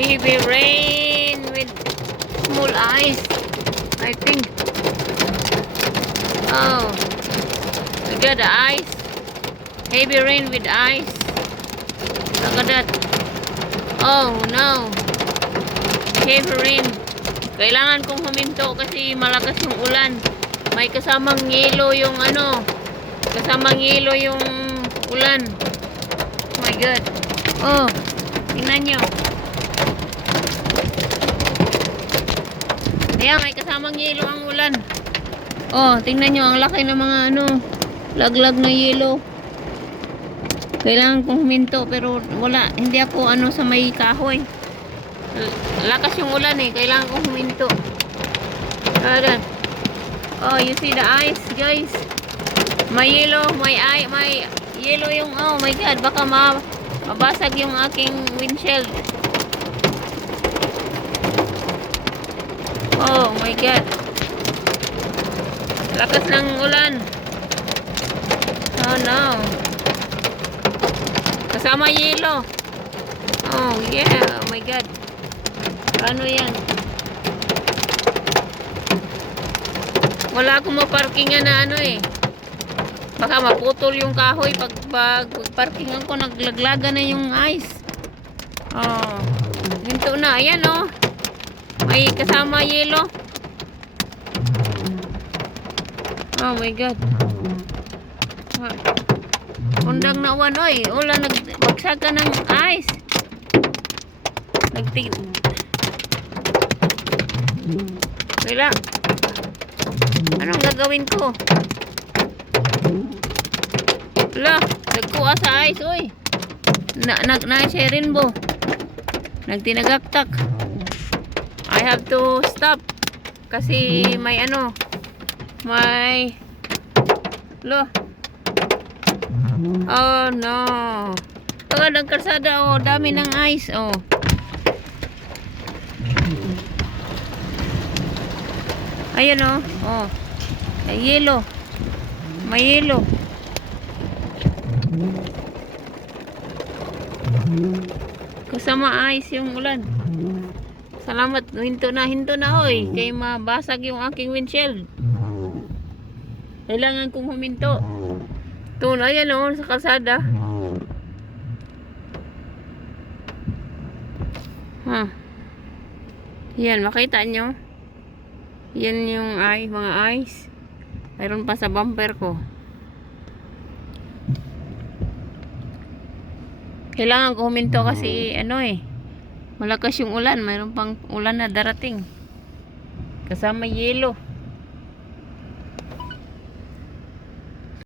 Heavy rain with small ice, I think. Oh, we got the ice. Heavy rain with ice. Look at that. Oh no. Heavy rain. Kailangan kong huminto kasi malakas yung ulan. May kasamang yelo yung ano. Kasamang yelo yung ulan. Oh my God. Oh, tingnan nyo. Ayan, may kasamang yelo ang ulan. Oh, tingnan nyo. Ang laki ng mga ano, laglag na yelo. Kailangan kong huminto pero wala. Hindi ako ano sa may kahoy. Lakas yung ulan eh. Kailangan kong huminto. Ayan. Oh, you see the ice, guys? May yellow, may yellow yung, oh my God, baka mabasag yung aking windshield. Oh my God. Lakas ng ulan. Oh no. Kasama yellow. Oh yeah, oh my God. Ano yan? Wala akong maparkingan na ano eh. Baka maputol yung kahoy pag parkingan ko, naglaglaga na yung ice. Oh, hinto na. Ayan oh. May kasama yelo. Oh my God. Undang na uwan oy. Wala nagbagsaga ng ice. Wala. Anong gagawin ko? Wala. Nagkuha sa ice oy. Na-sharing bo. Nagtinagaktak. I have to stop. Kasi may ano. May lo. Oh no. Pagod ang kalsada oh, dami ng ice oh. Ayun oh. Oh. May yelo. May yelo. Kasama ice yung ulan. Salamat. Hinto na oy. Kaya mabasag yung aking windshield. Kailangan kong huminto. Ito na yan oh, sa kalsada. Yan, makita nyo. Yan yung mga ice. Mayroon pa sa bumper ko. Kailangan ko huminto kasi ano eh, malakas yung ulan. Mayroon pang ulan na darating. Kasama yelo.